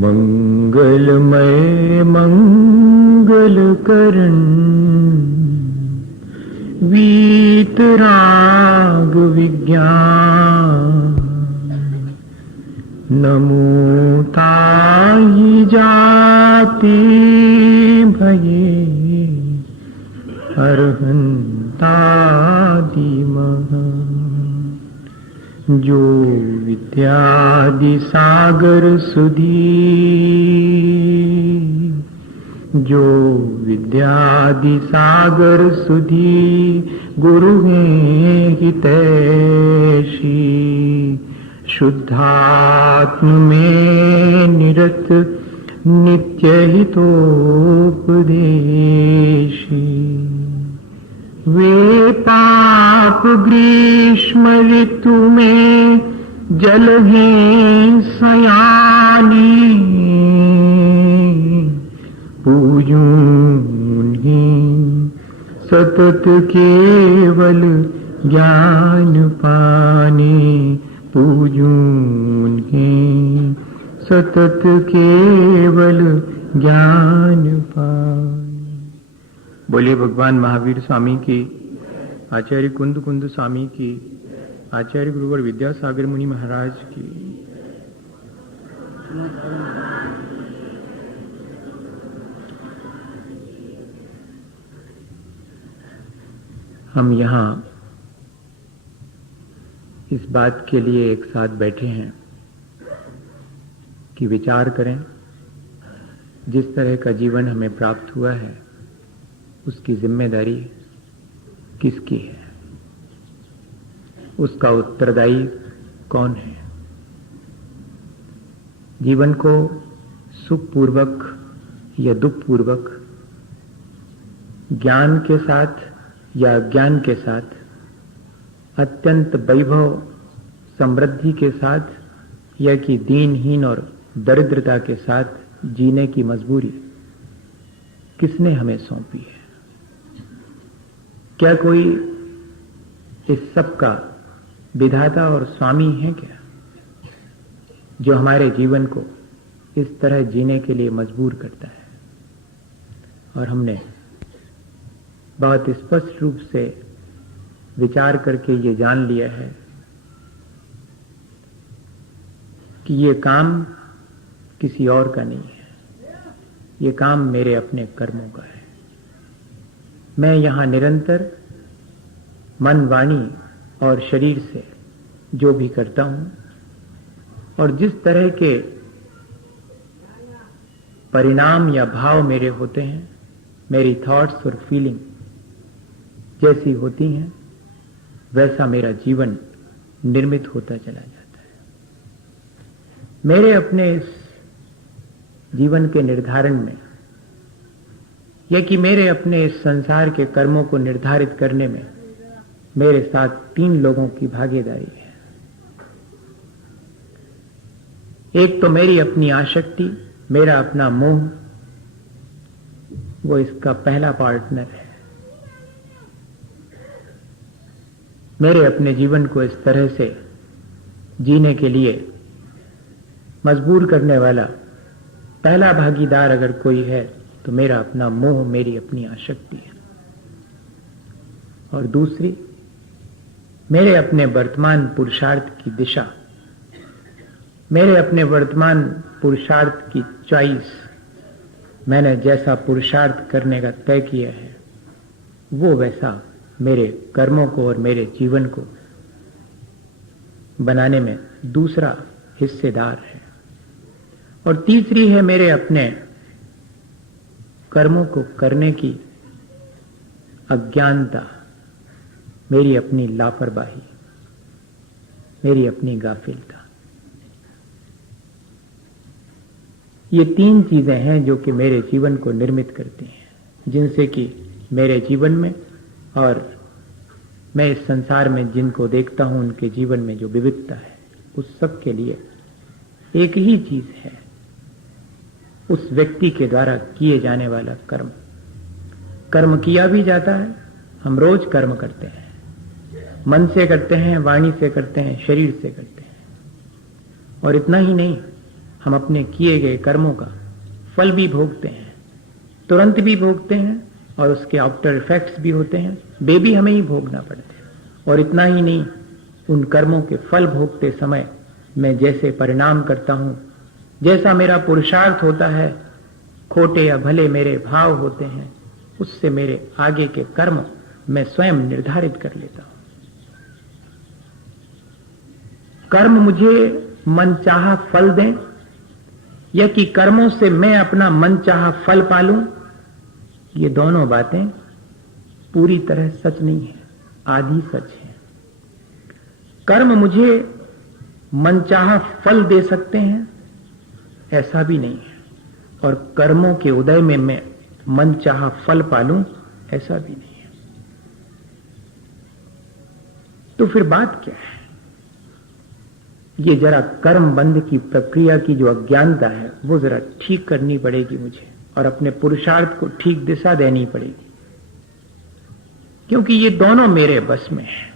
मंगलमय मंगल करण वीतराग विज्ञान नमो ताई जाते भये अरहंतादि महान जो विद्यादि सागर सुधी जो विद्यादि सागर सुधी गुरु हैं हितैषी शुद्धात्म में निरत नित्य हितोपदेशी वे पाप ग्रीष्म ऋतु में जल हैं सयानी पूजूं उन्हें सतत केवल ज्ञान पाने पूजूं उन्हें सतत केवल ज्ञान पाने। बोलिए भगवान महावीर स्वामी की, आचार्य कुंद कुंद स्वामी की, आचार्य गुरुवर विद्यासागर मुनि महाराज की। हम यहाँ इस बात के लिए एक साथ बैठे हैं कि विचार करें जिस तरह का जीवन हमें प्राप्त हुआ है उसकी जिम्मेदारी किसकी है, उसका उत्तरदायी कौन है। जीवन को सुखपूर्वक या दुखपूर्वक, ज्ञान के साथ या अज्ञान के साथ, अत्यंत वैभव समृद्धि के साथ या कि दीनहीन और दरिद्रता के साथ जीने की मजबूरी किसने हमें सौंपी है। क्या कोई इस सब का विधाता और स्वामी है क्या, जो हमारे जीवन को इस तरह जीने के लिए मजबूर करता है। और हमने बहुत स्पष्ट रूप से विचार करके ये जान लिया है कि ये काम किसी और का नहीं है, ये काम मेरे अपने कर्मों का है। मैं यहाँ निरंतर मन, वाणी और शरीर से जो भी करता हूँ और जिस तरह के परिणाम या भाव मेरे होते हैं, मेरी थॉट्स और फीलिंग जैसी होती हैं, वैसा मेरा जीवन निर्मित होता चला जाता है। मेरे अपने इस जीवन के निर्धारण में या कि मेरे अपने इस संसार के कर्मों को निर्धारित करने में मेरे साथ 3 लोगों की भागीदारी है। एक तो मेरी अपनी आसक्ति, मेरा अपना मोह, वो इसका पहला पार्टनर है। मेरे अपने जीवन को इस तरह से जीने के लिए मजबूर करने वाला पहला भागीदार अगर कोई है तो मेरा अपना मोह, मेरी अपनी आसक्ति है। और दूसरी, मेरे अपने वर्तमान पुरुषार्थ की दिशा, मेरे अपने वर्तमान पुरुषार्थ की चॉइस, मैंने जैसा पुरुषार्थ करने का तय किया है वो वैसा मेरे कर्मों को और मेरे जीवन को बनाने में दूसरा हिस्सेदार है। और तीसरी है मेरे अपने कर्मों को करने की अज्ञानता, मेरी अपनी लापरवाही, मेरी अपनी गाफिलता। ये 3 चीजें हैं जो कि मेरे जीवन को निर्मित करती हैं, जिनसे कि मेरे जीवन में और मैं इस संसार में जिनको देखता हूं उनके जीवन में जो विविधता है, उस सब के लिए एक ही चीज है, उस व्यक्ति के द्वारा किए जाने वाला कर्म। कर्म किया भी जाता है, हम रोज कर्म करते हैं, मन से करते हैं, वाणी से करते हैं, शरीर से करते हैं। और इतना ही नहीं, हम अपने किए गए कर्मों का फल भी भोगते हैं, तुरंत भी भोगते हैं, और उसके आफ्टर इफेक्ट्स भी होते हैं, वे भी हमें ही भोगना पड़ते हैं। और इतना ही नहीं, उन कर्मों के फल भोगते समय मैं जैसे परिणाम करता हूं, जैसा मेरा पुरुषार्थ होता है, खोटे या भले मेरे भाव होते हैं, उससे मेरे आगे के कर्म मैं स्वयं निर्धारित कर लेता हूं। कर्म मुझे मनचाहा फल दें या कि कर्मों से मैं अपना मनचाहा फल पालूं, ये दोनों बातें पूरी तरह सच नहीं है, आधी सच है। कर्म मुझे मनचाहा फल दे सकते हैं, ऐसा भी नहीं है, और कर्मों के उदय में मैं मनचाहा फल पालूं, ऐसा भी नहीं है। तो फिर बात क्या है? ये जरा कर्म बंध की प्रक्रिया की जो अज्ञानता है वो जरा ठीक करनी पड़ेगी मुझे, और अपने पुरुषार्थ को ठीक दिशा देनी पड़ेगी, क्योंकि ये दोनों मेरे बस में है।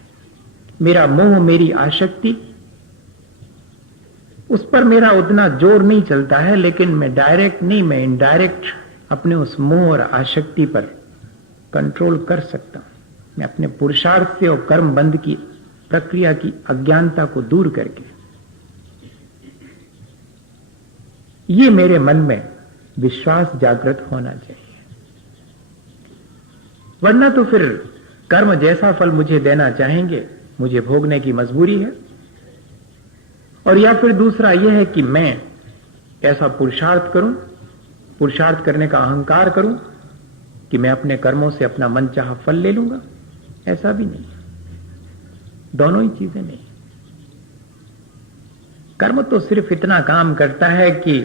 मेरा मोह, मेरी आसक्ति, उस पर मेरा उतना जोर नहीं चलता है, लेकिन मैं डायरेक्ट नहीं, मैं इनडायरेक्ट अपने उस मोह और आसक्ति पर कंट्रोल कर सकता हूं। मैं अपने पुरुषार्थ से और कर्म बंध की प्रक्रिया की अज्ञानता को दूर करके, ये मेरे मन में विश्वास जागृत होना चाहिए। वरना तो फिर कर्म जैसा फल मुझे देना चाहेंगे, मुझे भोगने की मजबूरी है। और या फिर दूसरा यह है कि मैं ऐसा पुरुषार्थ करूं, पुरुषार्थ करने का अहंकार करूं कि मैं अपने कर्मों से अपना मनचाहा फल ले लूंगा, ऐसा भी नहीं। दोनों ही चीजें नहीं। कर्म तो सिर्फ इतना काम करता है कि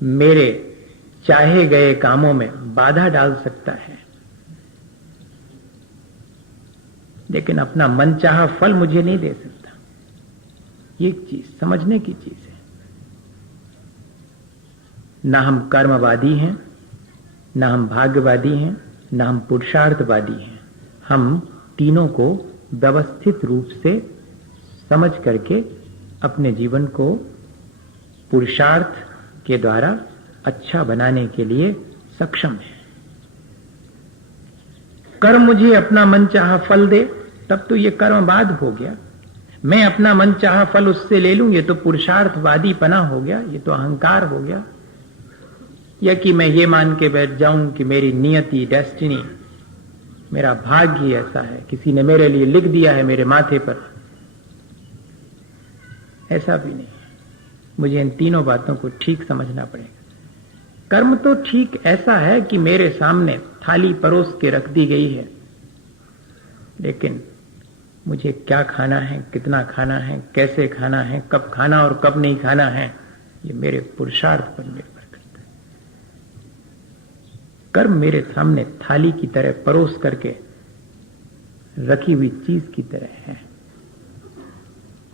मेरे चाहे गए कामों में बाधा डाल सकता है, लेकिन अपना मनचाहा फल मुझे नहीं दे सकता। ये चीज समझने की चीज है। ना हम कर्मवादी हैं, ना हम भाग्यवादी हैं, ना हम पुरुषार्थवादी हैं। हम तीनों को व्यवस्थित रूप से समझ करके अपने जीवन को पुरुषार्थ के द्वारा अच्छा बनाने के लिए सक्षम है। कर्म मुझे अपना मनचाहा फल दे, तब तो ये कर्मवाद हो गया। मैं अपना मनचाहा फल उससे ले लूं, ये तो पुरुषार्थवादी पना हो गया, ये तो अहंकार हो गया। या कि मैं ये मान के बैठ जाऊं कि मेरी नियति, डेस्टिनी, मेरा भाग्य ही ऐसा है, किसी ने मेरे लिए लिख दिया है मेरे माथे पर, ऐसा भी नहीं। मुझे इन तीनों बातों को ठीक समझना पड़ेगा। कर्म तो ठीक ऐसा है कि मेरे सामने थाली परोस के रख दी गई है, लेकिन मुझे क्या खाना है, कितना खाना है, कैसे खाना है, कब खाना और कब नहीं खाना है, ये मेरे पुरुषार्थ पर निर्भर करता है। कर्म मेरे सामने थाली की तरह परोस करके रखी हुई चीज की तरह है,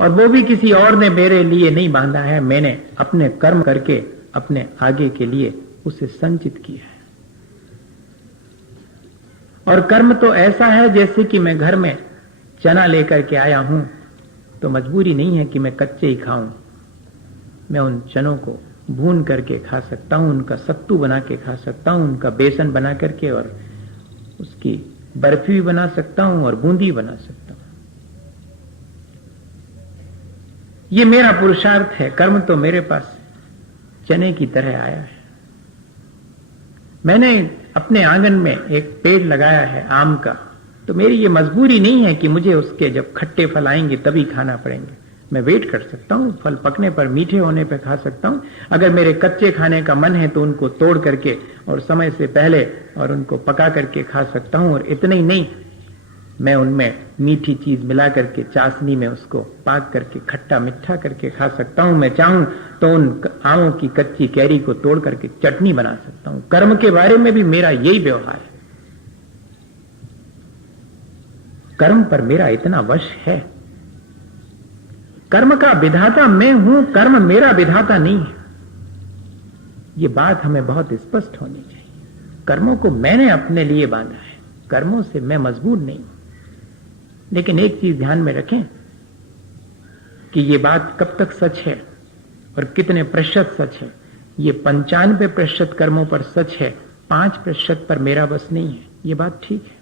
और वो भी किसी और ने मेरे लिए नहीं बांधा है, मैंने अपने कर्म करके अपने आगे के लिए उसे संचित किया है। और कर्म तो ऐसा है जैसे कि मैं घर में चना लेकर के आया हूं, तो मजबूरी नहीं है कि मैं कच्चे ही खाऊं। मैं उन चनों को भून करके खा सकता हूं, उनका सत्तू बना के खा सकता हूं, उनका बेसन बना करके, और उसकी बर्फी भी बना सकता हूं और बूंदी बना सकता हूं। ये मेरा पुरुषार्थ है। कर्म तो मेरे पास चने की तरह आया है। मैंने अपने आंगन में एक पेड़ लगाया है आम का, तो मेरी ये मजबूरी नहीं है कि मुझे उसके जब खट्टे फल आएंगे तभी खाना पड़ेंगे। मैं वेट कर सकता हूं, फल पकने पर, मीठे होने पर खा सकता हूं। अगर मेरे कच्चे खाने का मन है तो उनको तोड़ करके और समय से पहले और उनको पका करके खा सकता हूं। और इतना ही नहीं, मैं उनमें मीठी चीज मिला करके चाशनी में उसको पाक करके खट्टा मीठा करके खा सकता हूं। मैं चाहूं तो उन आमों की कच्ची कैरी को तोड़ करके चटनी बना सकता हूं। कर्म के बारे में भी मेरा यही व्यवहार है। कर्म पर मेरा इतना वश है। कर्म का विधाता मैं हूं, कर्म मेरा विधाता नहीं है। ये बात हमें बहुत स्पष्ट होनी चाहिए। कर्मों को मैंने अपने लिए बांधा है, कर्मों से मैं मजबूर नहीं हूं। लेकिन एक चीज ध्यान में रखें कि ये बात कब तक सच है और कितने प्रतिशत सच है। ये 95% कर्मों पर सच है, 5% पर मेरा बस नहीं है, ये बात ठीक है।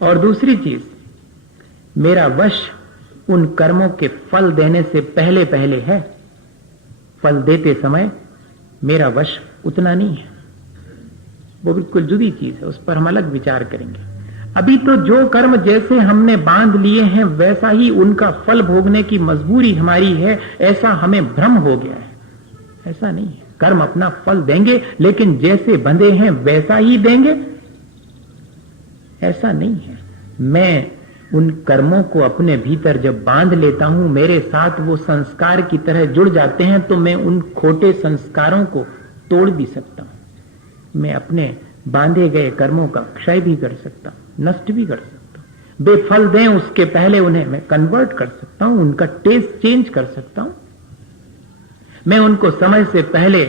और दूसरी चीज, मेरा वश उन कर्मों के फल देने से पहले पहले है, फल देते समय मेरा वश उतना नहीं है। वो बिल्कुल जुदी चीज है, उस पर हम अलग विचार करेंगे। अभी तो जो कर्म जैसे हमने बांध लिए हैं वैसा ही उनका फल भोगने की मजबूरी हमारी है, ऐसा हमें भ्रम हो गया है। ऐसा नहीं है, कर्म अपना फल देंगे, लेकिन जैसे बंधे हैं वैसा ही देंगे, ऐसा नहीं है। मैं उन कर्मों को अपने भीतर जब बांध लेता हूं, मेरे साथ वो संस्कार की तरह जुड़ जाते हैं, तो मैं उन खोटे संस्कारों को तोड़ भी सकता हूं। मैं अपने बांधे गए कर्मों का क्षय भी कर सकता हूं, नष्ट भी कर सकता हूं। बेफल दें उसके पहले उन्हें मैं कन्वर्ट कर सकता हूं, उनका टेस्ट चेंज कर सकता हूं। मैं उनको समय से पहले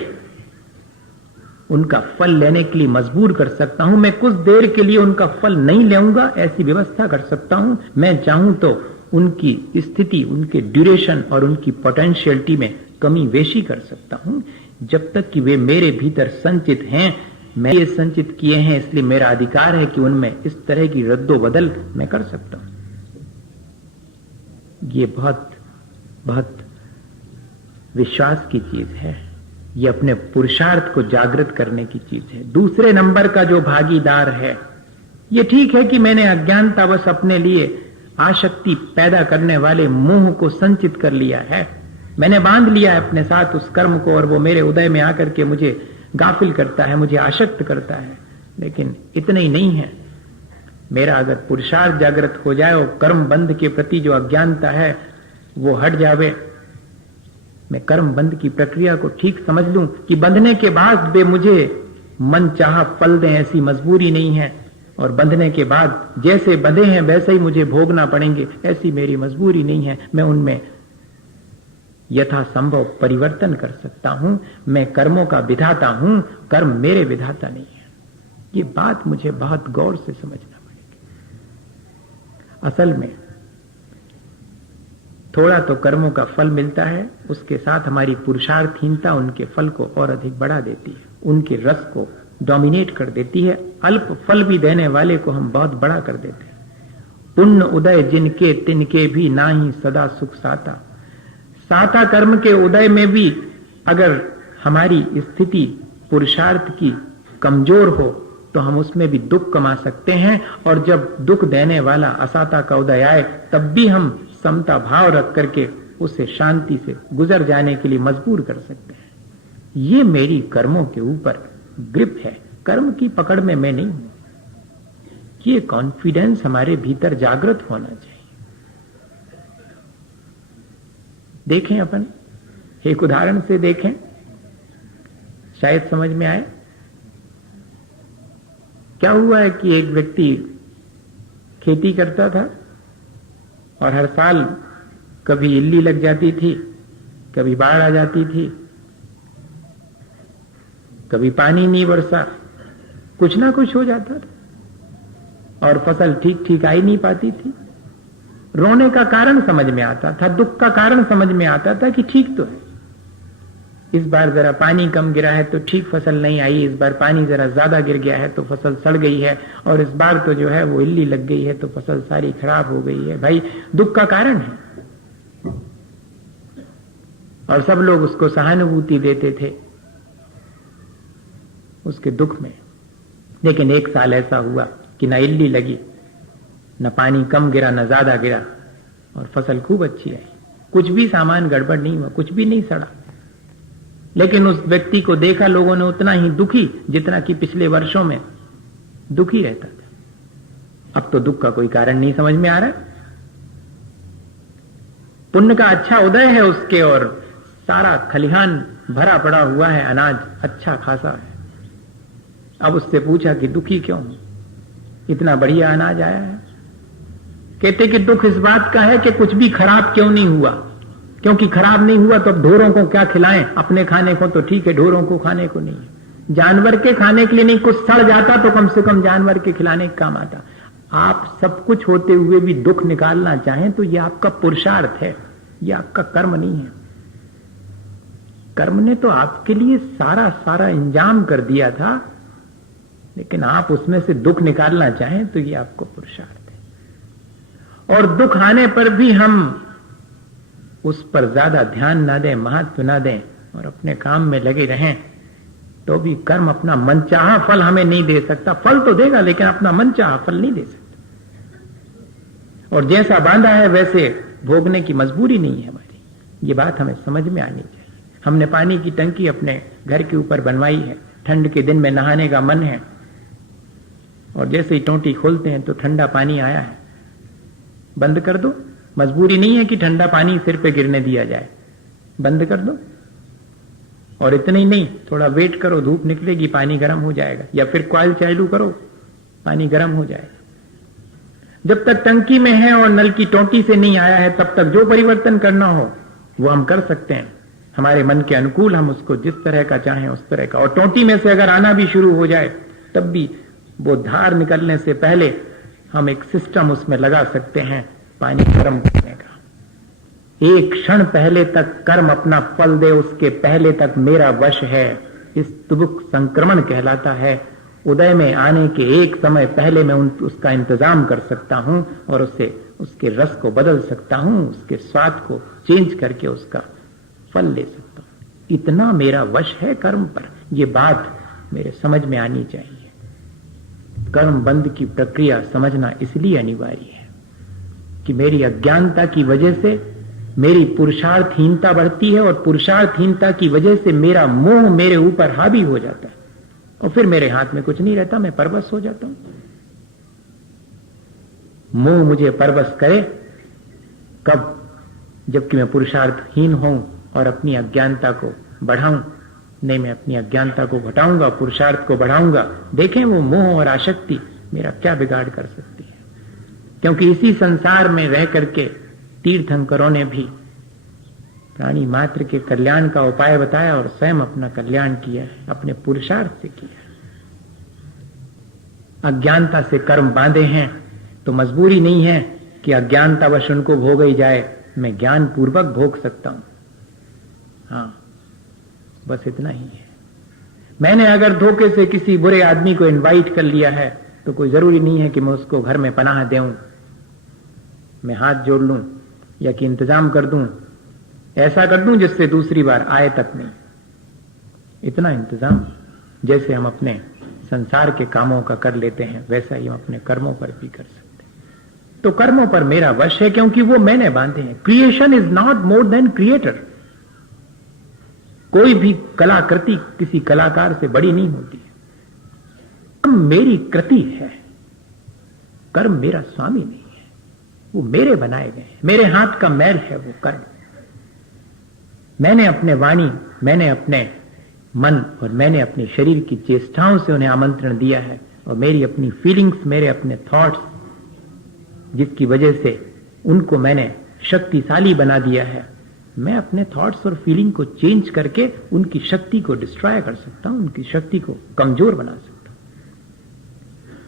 उनका फल लेने के लिए मजबूर कर सकता हूं। मैं कुछ देर के लिए उनका फल नहीं लेऊंगा, ऐसी व्यवस्था कर सकता हूं। मैं चाहूं तो उनकी स्थिति, उनके ड्यूरेशन और उनकी पोटेंशियलिटी में कमी वेशी कर सकता हूं, जब तक कि वे मेरे भीतर संचित हैं। मैं ये संचित किए हैं, इसलिए मेरा अधिकार है कि उनमें इस तरह की रद्दोबदल मैं कर सकता हूं। ये बहुत बहुत विश्वास की चीज है, ये अपने पुरुषार्थ को जागृत करने की चीज है। दूसरे नंबर का जो भागीदार है, ये ठीक है कि मैंने अज्ञानतावश अपने लिए आसक्ति पैदा करने वाले मोह को संचित कर लिया है, मैंने बांध लिया है अपने साथ उस कर्म को, और वो मेरे उदय में आकर के मुझे गाफिल करता है, मुझे आसक्त करता है। लेकिन इतना ही नहीं है, मेरा अगर पुरुषार्थ जागृत हो जाए और कर्म बंध के प्रति जो अज्ञानता है वो हट जावे, मैं कर्म बंध की प्रक्रिया को ठीक समझ लूं कि बंधने के बाद वे मुझे मन चाहा फल दें ऐसी मजबूरी नहीं है, और बंधने के बाद जैसे बंधे हैं वैसे ही मुझे भोगना पड़ेंगे ऐसी मेरी मजबूरी नहीं है। मैं उनमें यथासंभव परिवर्तन कर सकता हूं। मैं कर्मों का विधाता हूं, कर्म मेरे विधाता नहीं है। ये बात मुझे बहुत गौर से समझना पड़ेगी। असल में थोड़ा तो कर्मों का फल मिलता है, उसके साथ हमारी पुरुषार्थहीनता उनके फल को और अधिक बढ़ा देती है, उनके रस को डोमिनेट कर देती है। अल्प फल भी देने वाले को हम बहुत बड़ा कर देते हैं। पुण्य उदय जिनके तिनके भी नाही सदा सुख साता। साता कर्म के उदय में भी अगर हमारी स्थिति पुरुषार्थ की कमजोर हो तो हम उसमें भी दुख कमा सकते हैं, और जब दुख देने वाला असाता का उदय आए तब भी हम समता भाव रख करके उसे शांति से गुजर जाने के लिए मजबूर कर सकते हैं। ये मेरी कर्मों के ऊपर ग्रिप है, कर्म की पकड़ में मैं नहीं हूं। ये कॉन्फिडेंस हमारे भीतर जागृत होना चाहिए। देखें, अपन एक उदाहरण से देखें, शायद समझ में आए। क्या हुआ है कि एक व्यक्ति खेती करता था और हर साल कभी इल्ली लग जाती थी, कभी बाढ़ आ जाती थी, कभी पानी नहीं बरसा, कुछ ना कुछ हो जाता था और फसल ठीक ठीक आ ही नहीं पाती थी। रोने का कारण समझ में आता था, दुख का कारण समझ में आता था कि ठीक तो है, इस बार जरा पानी कम गिरा है तो ठीक फसल नहीं आई, इस बार पानी जरा ज्यादा गिर गया है तो फसल सड़ गई है, और इस बार तो जो है वो इल्ली लग गई है तो फसल सारी खराब हो गई है। भाई दुख का कारण है, और सब लोग उसको सहानुभूति देते थे उसके दुख में। लेकिन एक साल ऐसा हुआ कि न इल्ली लगी, न पानी कम गिरा, न ज्यादा गिरा, और फसल खूब अच्छी आई, कुछ भी सामान गड़बड़ नहीं हुआ, कुछ भी नहीं सड़ा। लेकिन उस व्यक्ति को देखा लोगों ने उतना ही दुखी जितना कि पिछले वर्षों में दुखी रहता था। अब तो दुख का कोई कारण नहीं समझ में आ रहा। पुण्य का अच्छा उदय है उसके, और सारा खलिहान भरा पड़ा हुआ है, अनाज अच्छा खासा है। अब उससे पूछा कि दुखी क्यों, इतना बढ़िया अनाज आया है। कहते कि दुख इस बात का है कि कुछ भी खराब क्यों नहीं हुआ, क्योंकि खराब नहीं हुआ तो अब ढोरों को क्या खिलाएं, अपने खाने को तो ठीक है, ढोरों को खाने को नहीं, जानवर के खाने के लिए नहीं, कुछ सड़ जाता तो कम से कम जानवर के खिलाने का काम आता। आप सब कुछ होते हुए भी दुख निकालना चाहें तो यह आपका पुरुषार्थ है, यह आपका कर्म नहीं है। कर्म ने तो आपके लिए सारा सारा इंजाम कर दिया था, लेकिन आप उसमें से दुख निकालना चाहें तो ये आपको पुरुषार्थ है। और दुख आने पर भी हम उस पर ज्यादा ध्यान ना दें, महत्व ना दें और अपने काम में लगे रहें, तो भी कर्म अपना मनचाहा फल हमें नहीं दे सकता। फल तो देगा लेकिन अपना मनचाहा फल नहीं दे सकता। और जैसा बांधा है वैसे भोगने की मजबूरी नहीं है हमारी। ये बात हमें समझ में आनी चाहिए। हमने पानी की टंकी अपने घर के ऊपर बनवाई है, ठंड के दिन में नहाने का मन है, और जैसे ही टोंटी खोलते हैं तो ठंडा पानी आया है, बंद कर दो। मजबूरी नहीं है कि ठंडा पानी सिर पे गिरने दिया जाए, बंद कर दो। और इतना ही नहीं, थोड़ा वेट करो, धूप निकलेगी, पानी गर्म हो जाएगा, या फिर कॉइल चालू करो, पानी गर्म हो जाएगा। जब तक टंकी में है और नल की टोंटी से नहीं आया है, तब तक जो परिवर्तन करना हो वो हम कर सकते हैं, हमारे मन के अनुकूल। हम उसको जिस तरह का चाहें उस तरह का। और टोंटी में से अगर आना भी शुरू हो जाए तब भी वो धार निकलने से पहले हम एक सिस्टम उसमें लगा सकते हैं पानी गर्म करने का। एक क्षण पहले तक कर्म अपना फल दे, उसके पहले तक मेरा वश है। इस तुबुक संक्रमण कहलाता है। उदय में आने के एक समय पहले मैं उसका इंतजाम कर सकता हूं और उसके रस को बदल सकता हूं, उसके स्वाद को चेंज करके उसका फल ले सकता हूं। इतना मेरा वश है कर्म पर। यह बात मेरे समझ में आनी चाहिए। कर्म बंध की प्रक्रिया समझना इसलिए अनिवार्य है कि मेरी अज्ञानता की वजह से मेरी पुरुषार्थहीनता बढ़ती है, और पुरुषार्थहीनता की वजह से मेरा मोह मेरे ऊपर हावी हो जाता है, और फिर मेरे हाथ में कुछ नहीं रहता, मैं परवश हो जाता हूं। मोह मुझे परवश करे कब? जबकि मैं पुरुषार्थहीन हूं और अपनी अज्ञानता को बढ़ाऊं। नहीं, मैं अपनी अज्ञानता को घटाऊंगा, पुरुषार्थ को बढ़ाऊंगा। देखें वो मोह और आसक्ति मेरा क्या बिगाड़ कर सकती है। क्योंकि इसी संसार में रह करके तीर्थंकरों ने भी प्राणी मात्र के कल्याण का उपाय बताया और स्वयं अपना कल्याण किया है, अपने पुरुषार्थ से किया। अज्ञानता से कर्म बांधे हैं तो मजबूरी नहीं है कि अज्ञानतावश उनको भोग ही जाए, मैं ज्ञान पूर्वक भोग सकता हूं। हाँ, बस इतना ही है। मैंने अगर धोखे से किसी बुरे आदमी को इनवाइट कर लिया है तो कोई जरूरी नहीं है कि मैं उसको घर में पनाह दूं, मैं हाथ जोड़ लूं या कि इंतजाम कर दूं, ऐसा कर दूं जिससे दूसरी बार आए तक नहीं। इतना इंतजाम जैसे हम अपने संसार के कामों का कर लेते हैं, वैसा ही हम अपने कर्मों पर भी कर सकते हैं। तो कर्मों पर मेरा वश है क्योंकि वो मैंने बांधे हैं। Creation is not more than creator. कोई भी कलाकृति किसी कलाकार से बड़ी नहीं होती है। कर्म मेरी कृति है, कर्म मेरा स्वामी नहीं है, वो मेरे बनाए गए हैं, मेरे हाथ का मैल है वो कर्म। मैंने अपने वाणी, मैंने अपने मन और मैंने अपने शरीर की चेष्टाओं से उन्हें आमंत्रण दिया है, और मेरी अपनी फीलिंग्स, मेरे अपने थॉट्स, जिसकी वजह से उनको मैंने शक्तिशाली बना दिया है। मैं अपने थॉट्स और फीलिंग को चेंज करके उनकी शक्ति को डिस्ट्रॉय कर सकता हूं, उनकी शक्ति को कमजोर बना सकता हूं।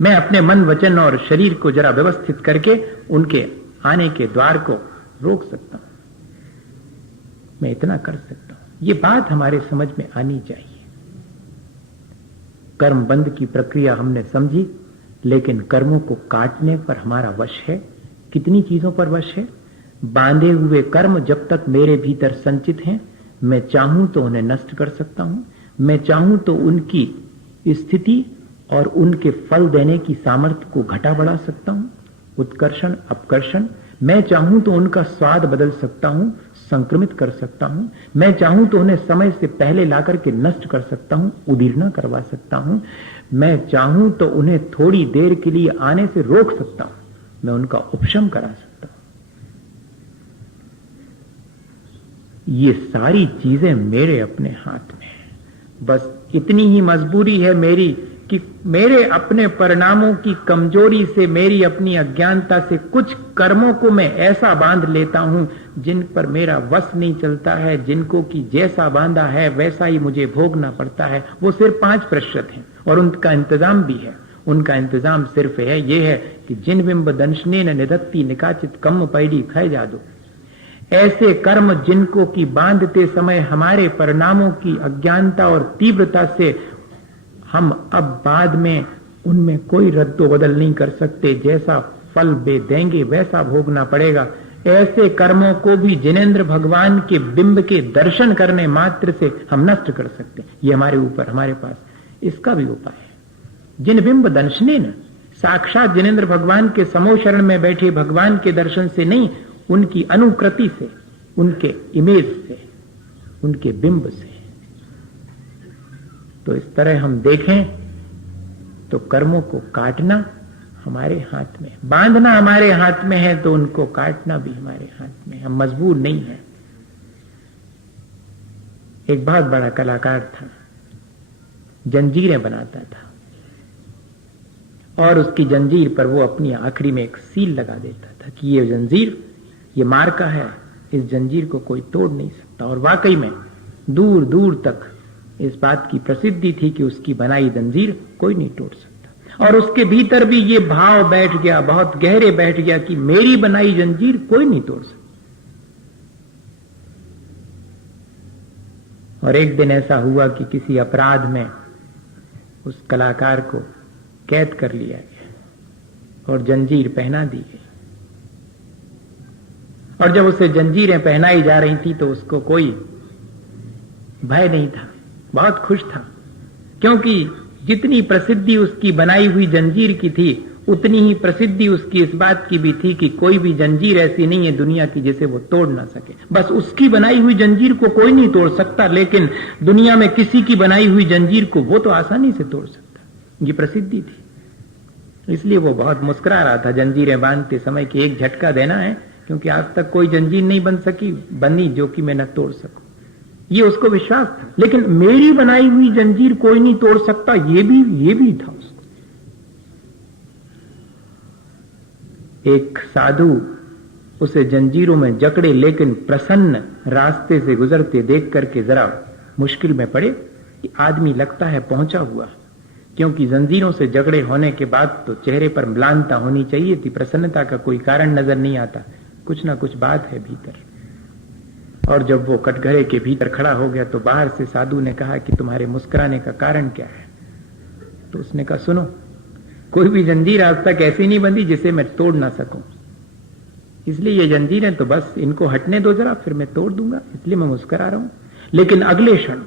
मैं अपने मन, वचन और शरीर को जरा व्यवस्थित करके उनके आने के द्वार को रोक सकता हूं। मैं इतना कर सकता हूं। यह बात हमारे समझ में आनी चाहिए। कर्म बंध की प्रक्रिया हमने समझी, लेकिन कर्मों को काटने पर हमारा वश है। कितनी चीजों पर वश है? बांधे हुए कर्म जब तक मेरे भीतर संचित हैं, मैं चाहूं तो उन्हें नष्ट कर सकता हूं। मैं चाहूं तो उनकी स्थिति और उनके फल देने की सामर्थ्य को घटा बढ़ा सकता हूं, उत्कर्षण अपकर्षण। मैं चाहूं तो उनका स्वाद बदल सकता हूं, संक्रमित कर सकता हूं। मैं चाहूं तो उन्हें समय से पहले लाकर के नष्ट कर सकता हूं, उदीर्णा करवा सकता हूं। मैं चाहूं तो उन्हें थोड़ी देर के लिए आने से रोक सकता हूं, मैं उनका उपशम करा सकता हूं। ये सारी चीजें मेरे अपने हाथ में है। बस इतनी ही मजबूरी है मेरी कि मेरे अपने परिणामों की कमजोरी से, मेरी अपनी अज्ञानता से कुछ कर्मों को मैं ऐसा बांध लेता हूं जिन पर मेरा वश नहीं चलता है, जिनको कि जैसा बांधा है वैसा ही मुझे भोगना पड़ता है। वो सिर्फ 5% हैं और उनका इंतजाम भी है। उनका इंतजाम सिर्फ है, ये है कि जिन बिंब दंशने न निदत्ती निकाचित कम पैडी खय जादू। ऐसे कर्म जिनको कि बांधते समय हमारे परिणामों की अज्ञानता और तीव्रता से हम अब बाद में उनमें कोई रद्दो बदल नहीं कर सकते, जैसा फल वे देंगे वैसा भोगना पड़ेगा। ऐसे कर्मों को भी जिनेंद्र भगवान के बिंब के दर्शन करने मात्र से हम नष्ट कर सकते हैं। ये हमारे ऊपर, हमारे पास इसका भी उपाय है। जिन बिंब दर्शने न, साक्षात जिनेंद्र भगवान के समोशरण में बैठे भगवान के दर्शन से नहीं, उनकी अनुकृति से, उनके इमेज से, उनके बिंब से। तो इस तरह हम देखें तो कर्मों को काटना हमारे हाथ में, बांधना हमारे हाथ में है, तो उनको काटना भी हमारे हाथ में। हम मजबूर नहीं है। एक बहुत बड़ा कलाकार था, जंजीरें बनाता था, और उसकी जंजीर पर वो अपनी आखिरी में एक सील लगा देता था कि ये जंजीर, ये मार्का है, इस जंजीर को कोई तोड़ नहीं सकता। और वाकई में दूर दूर तक इस बात की प्रसिद्धि थी कि उसकी बनाई जंजीर कोई नहीं तोड़ सकता। और उसके भीतर भी ये भाव बैठ गया, बहुत गहरे बैठ गया कि मेरी बनाई जंजीर कोई नहीं तोड़ सकता। और एक दिन ऐसा हुआ कि किसी अपराध में उस कलाकार को कैद कर लिया गया और जंजीर पहना दी गई। और जब उसे जंजीरें पहनाई जा रही थी तो उसको कोई भय नहीं था, बहुत खुश था, क्योंकि जितनी प्रसिद्धि उसकी बनाई हुई जंजीर की थी, उतनी ही प्रसिद्धि उसकी इस बात की भी थी कि कोई भी जंजीर ऐसी नहीं है दुनिया की जिसे वो तोड़ ना सके। बस उसकी बनाई हुई जंजीर को कोई नहीं तोड़ सकता, लेकिन दुनिया में किसी की बनाई हुई जंजीर को वो तो आसानी से तोड़ सकता। ये प्रसिद्धि थी, इसलिए वो बहुत मुस्कुरा रहा था जंजीरें बांधते समय कि एक झटका देना है, क्योंकि आज तक कोई जंजीर नहीं बनी जो कि मैं न तोड़ सकूं। ये उसको विश्वास था। लेकिन मेरी बनाई हुई जंजीर कोई नहीं तोड़ सकता, ये भी था उसको। एक साधु उसे जंजीरों में जकड़े लेकिन प्रसन्न रास्ते से गुजरते देख करके जरा मुश्किल में पड़े कि आदमी लगता है पहुंचा हुआ, क्योंकि जंजीरों से जकड़े होने के बाद तो चेहरे पर म्लानता होनी चाहिए थी, प्रसन्नता का कोई कारण नजर नहीं आता, कुछ ना कुछ बात है भीतर। और जब वो कटघरे के भीतर खड़ा हो गया तो बाहर से साधु ने कहा कि तुम्हारे मुस्कुराने का कारण क्या है? तो उसने कहा, सुनो, कोई भी जंजीर आज तक ऐसी नहीं बंधी जिसे मैं तोड़ ना सकूं, इसलिए ये जंजीरें तो बस इनको हटने दो जरा, फिर मैं तोड़ दूंगा, इसलिए मैं मुस्कुरा रहा हूं। लेकिन अगले क्षण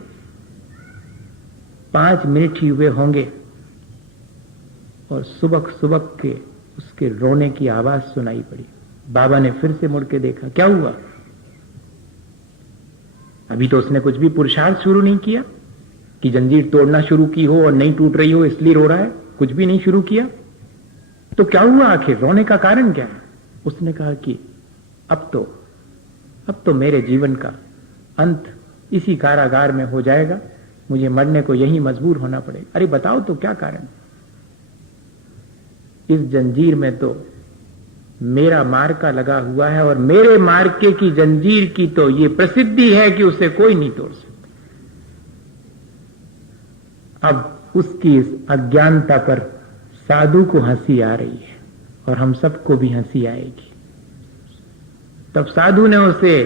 5 मिनट ही हुए होंगे और सुबक सुबक के उसके रोने की आवाज सुनाई पड़ी। बाबा ने फिर से मुड़ के देखा, क्या हुआ? अभी तो उसने कुछ भी पुरुषार्थ शुरू नहीं किया कि जंजीर तोड़ना शुरू की हो और नहीं टूट रही हो इसलिए रो रहा है, कुछ भी नहीं शुरू किया। तो क्या हुआ आखिर, रोने का कारण क्या है? उसने कहा कि अब तो मेरे जीवन का अंत इसी कारागार में हो जाएगा, मुझे मरने को यही मजबूर होना पड़ेगा। अरे बताओ तो क्या कारण? इस जंजीर में तो मेरा मार्का लगा हुआ है और मेरे मार्के की जंजीर की तो ये प्रसिद्धि है कि उसे कोई नहीं तोड़ सकता। अब उसकी इस अज्ञानता पर साधु को हंसी आ रही है और हम सबको भी हंसी आएगी। तब साधु ने उसे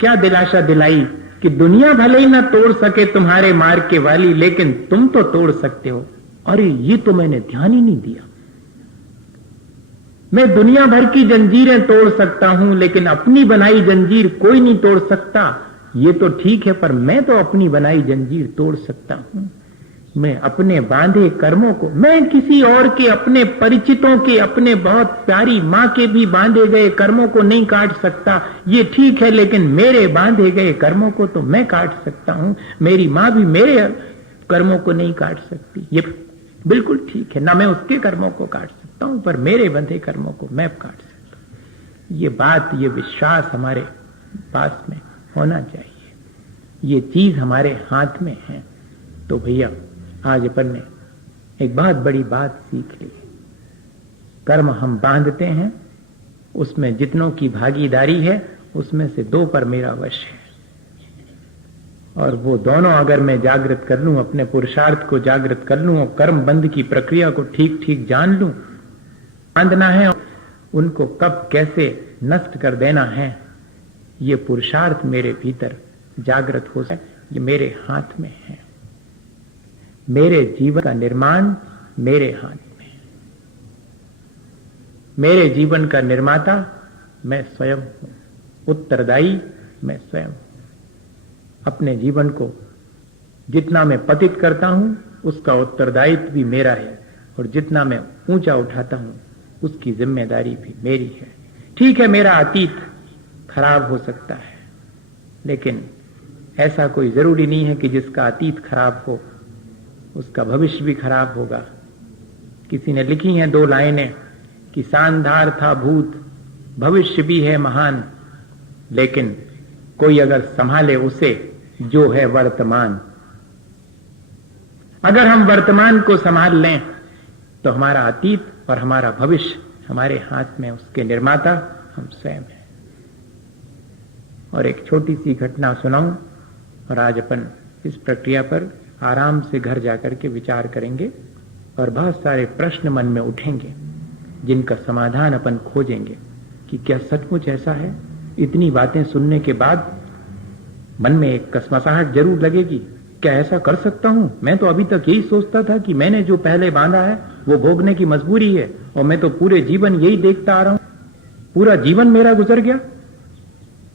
क्या दिलासा दिलाई कि दुनिया भले ही ना तोड़ सके तुम्हारे मार्के वाली, लेकिन तुम तो तोड़ सकते हो। अरे ये तो मैंने ध्यान ही नहीं दिया, मैं दुनिया भर की जंजीरें तोड़ सकता हूं लेकिन अपनी बनाई जंजीर कोई नहीं तोड़ सकता। ये तो ठीक है, पर मैं तो अपनी बनाई जंजीर तोड़ सकता हूं। मैं अपने बांधे कर्मों को, मैं किसी और के, अपने परिचितों के, अपने बहुत प्यारी मां के भी बांधे गए कर्मों को नहीं काट सकता, ये ठीक है, लेकिन मेरे बांधे गए कर्मों को तो मैं काट सकता हूं। मेरी मां भी मेरे कर्मों को नहीं काट सकती, ये बिल्कुल ठीक है ना, मैं उसके कर्मों को काट सकता हूं, पर मेरे बंधे कर्मों को मैं काट सकता हूं। ये बात, ये विश्वास हमारे पास में होना चाहिए, ये चीज हमारे हाथ में है। तो भैया आज अपन ने एक बहुत बड़ी बात सीख ली। कर्म हम बांधते हैं, उसमें जितनों की भागीदारी है उसमें से 2 पर मेरा वश है, और वो दोनों अगर मैं जागृत कर लूं, अपने पुरुषार्थ को जागृत कर लूं और कर्म बंध की प्रक्रिया को ठीक ठीक जान लूं, बांधना है उनको कब कैसे नष्ट कर देना है, ये पुरुषार्थ मेरे भीतर जागृत हो सके, ये मेरे हाथ में है। मेरे जीवन का निर्माण मेरे हाथ में है। मेरे जीवन का निर्माता मैं स्वयं हूं, उत्तरदायी मैं स्वयं हूं। अपने जीवन को जितना मैं पतित करता हूं उसका उत्तरदायित्व भी मेरा है, और जितना मैं ऊंचा उठाता हूं उसकी जिम्मेदारी भी मेरी है। ठीक है, मेरा अतीत खराब हो सकता है, लेकिन ऐसा कोई जरूरी नहीं है कि जिसका अतीत खराब हो उसका भविष्य भी खराब होगा। किसी ने लिखी हैं 2 लाइनें कि शानदार था भूत, भविष्य भी है महान, लेकिन कोई अगर संभाले उसे जो है वर्तमान। अगर हम वर्तमान को संभाल लें तो हमारा अतीत और हमारा भविष्य हमारे हाथ में, उसके निर्माता हम स्वयं हैं। और एक छोटी सी घटना सुनाऊं, और आज अपन इस प्रक्रिया पर आराम से घर जाकर के विचार करेंगे और बहुत सारे प्रश्न मन में उठेंगे जिनका समाधान अपन खोजेंगे कि क्या सचमुच ऐसा है। इतनी बातें सुनने के बाद मन में एक कसमसाहट जरूर लगेगी, क्या ऐसा कर सकता हूं? मैं तो अभी तक यही सोचता था कि मैंने जो पहले बांधा है वो भोगने की मजबूरी है, और मैं तो पूरे जीवन यही देखता आ रहा हूं, पूरा जीवन मेरा गुजर गया।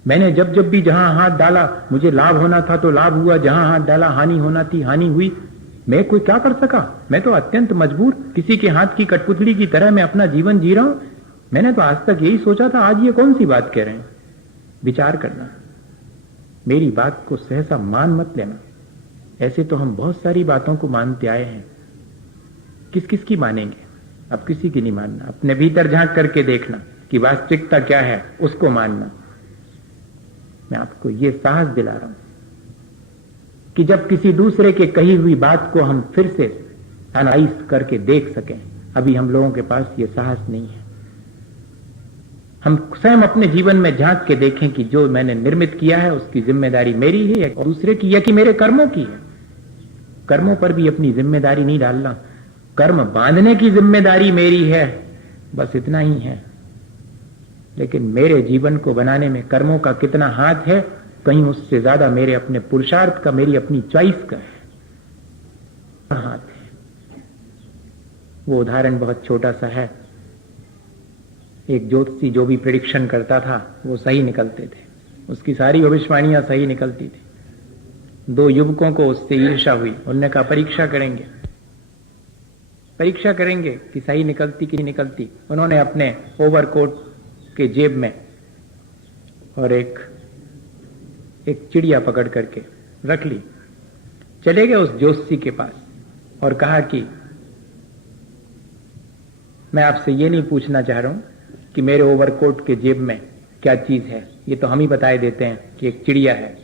मैंने जब जब भी जहां हाथ डाला मुझे लाभ होना था तो लाभ हुआ, जहां हाथ डाला हानि होना थी हानि हुई। मैं कोई क्या कर सका? मैं तो अत्यंत मजबूर, किसी के हाथ की कठपुतली की तरह मैं अपना जीवन जी रहा हूं। मैंने तो आज तक यही सोचा था, आज ये कौन सी बात कह रहे हैं? विचार करना, मेरी बात को सहसा मान मत लेना। ऐसे तो हम बहुत सारी बातों को मानते आए हैं, किस किस की मानेंगे? अब किसी की नहीं मानना। अपने भीतर झांक करके देखना कि वास्तविकता क्या है, उसको मानना। मैं आपको ये साहस दिला रहा हूं कि जब किसी दूसरे के कही हुई बात को हम फिर से एनालाइज करके देख सकें, अभी हम लोगों के पास ये साहस नहीं है। हम स्वयं अपने जीवन में झांक के देखें कि जो मैंने निर्मित किया है उसकी जिम्मेदारी मेरी है या दूसरे की, या कि मेरे कर्मों की है। कर्मों पर भी अपनी जिम्मेदारी नहीं डालना, कर्म बांधने की जिम्मेदारी मेरी है, बस इतना ही है। लेकिन मेरे जीवन को बनाने में कर्मों का कितना हाथ है, कहीं उससे ज्यादा मेरे अपने पुरुषार्थ का, मेरी अपनी चॉइस का है हाथ है। वो उदाहरण बहुत छोटा सा है। एक ज्योतिषी जो भी प्रेडिक्शन करता था वो सही निकलते थे, उसकी सारी भविष्यवाणियां सही निकलती थी। 2 युवकों को उससे ईर्ष्या हुई, उन्होंने कहा परीक्षा करेंगे कि सही निकलती कि नहीं निकलती। उन्होंने अपने ओवरकोट के जेब में और एक चिड़िया पकड़ करके रख ली, चले गए उस ज्योतिषी के पास और कहा कि मैं आपसे ये नहीं पूछना चाह रहा हूं कि मेरे ओवरकोट के जेब में क्या चीज है, ये तो हम ही बताए देते हैं कि एक चिड़िया है,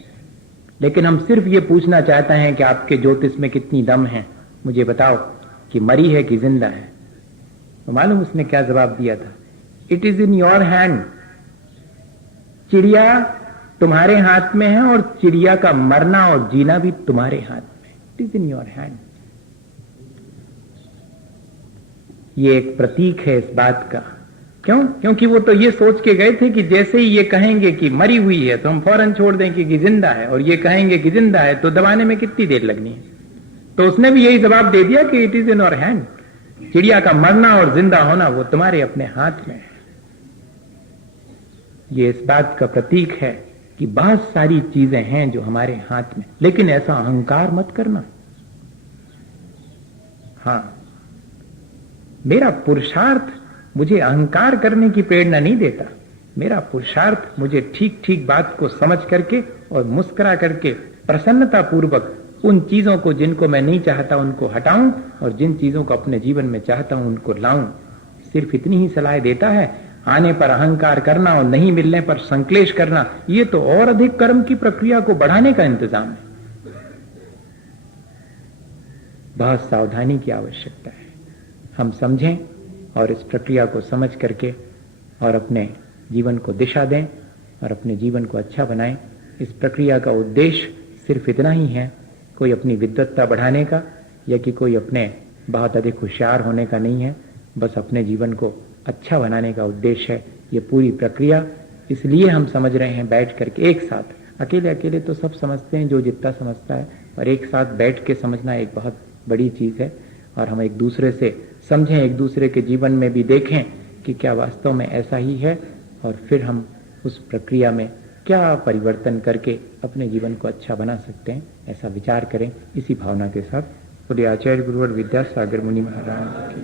लेकिन हम सिर्फ ये पूछना चाहते हैं कि आपके ज्योतिष में कितनी दम है, मुझे बताओ कि मरी है कि जिंदा है। तो मालूम उसने क्या जवाब दिया था? It is in your hand. चिड़िया तुम्हारे हाथ में है और चिड़िया का मरना और जीना भी तुम्हारे हाथ में। It is in your hand. ये एक प्रतीक है इस बात का। क्यों? क्योंकि वो तो ये सोच के गए थे कि जैसे ही ये कहेंगे कि मरी हुई है तो हम फौरन छोड़ देंगे कि जिंदा है, और ये कहेंगे कि जिंदा है तो दबाने में कितनी देर लगनी है। तो उसने भी यही जवाब दे दिया कि it is in your hand. चिड़िया का मरना और जिंदा होना वो तुम्हारे अपने हाथ में है। ये इस बात का प्रतीक है कि बहुत सारी चीजें हैं जो हमारे हाथ में, लेकिन ऐसा अहंकार मत करना। हां, मेरा पुरुषार्थ मुझे अहंकार करने की प्रेरणा नहीं देता। मेरा पुरुषार्थ मुझे ठीक ठीक बात को समझ करके और मुस्कुरा करके प्रसन्नता पूर्वक उन चीजों को जिनको मैं नहीं चाहता उनको हटाऊं, और जिन चीजों को अपने जीवन में चाहता हूं उनको लाऊं। सिर्फ इतनी ही सलाह देता है। आने पर अहंकार करना और नहीं मिलने पर संक्लेश करना, ये तो और अधिक कर्म की प्रक्रिया को बढ़ाने का इंतजाम है। बहुत सावधानी की आवश्यकता है। हम समझें और इस प्रक्रिया को समझ करके और अपने जीवन को दिशा दें और अपने जीवन को अच्छा बनाएं। इस प्रक्रिया का उद्देश्य सिर्फ इतना ही है, कोई अपनी विद्वत्ता बढ़ाने का या कि कोई अपने बहुत अधिक होशियार होने का नहीं है। बस अपने जीवन को अच्छा बनाने का उद्देश्य है। ये पूरी प्रक्रिया इसलिए हम समझ रहे हैं बैठ करके एक साथ। अकेले अकेले तो सब समझते हैं जो जितना समझता है, और एक साथ बैठ के समझना एक बहुत बड़ी चीज है। और हम एक दूसरे से समझें, एक दूसरे के जीवन में भी देखें कि क्या वास्तव में ऐसा ही है, और फिर हम उस प्रक्रिया में क्या परिवर्तन करके अपने जीवन को अच्छा बना सकते हैं, ऐसा विचार करें। इसी भावना के साथ बोले आचार्य गुरुवर विद्यासागर मुनि महाराज की।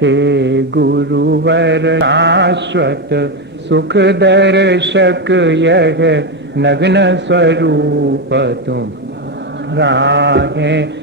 हे गुरुवर शाश्वत सुख दर्शक, यह नग्न स्वरूप तुम्हारा है।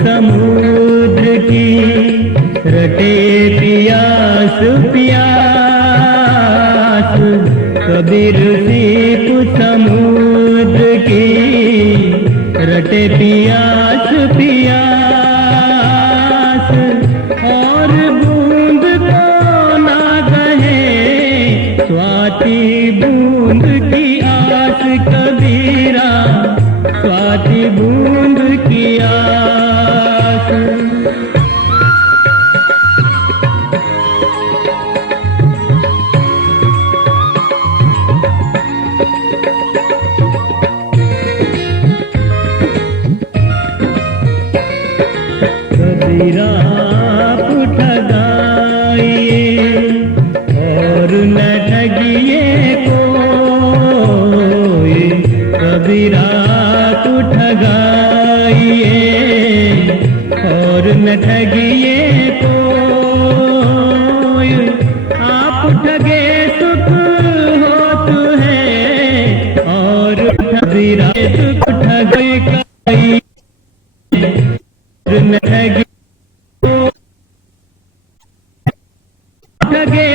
समुद्र की रटे पियास पियास, कबीर सीप समुद्र की रटे पियास पियास, और बूंद को ना कहे स्वाति बूंद की आस, कबीरा स्वाति बूंद की आस। कबीरा उठ गाइए और न ठगिए कोई, कबीरा उठ गाइए और न ठगिए कोई, आप ठगे सुख होत है और कबीरा सुख ठगे काई, न ठगे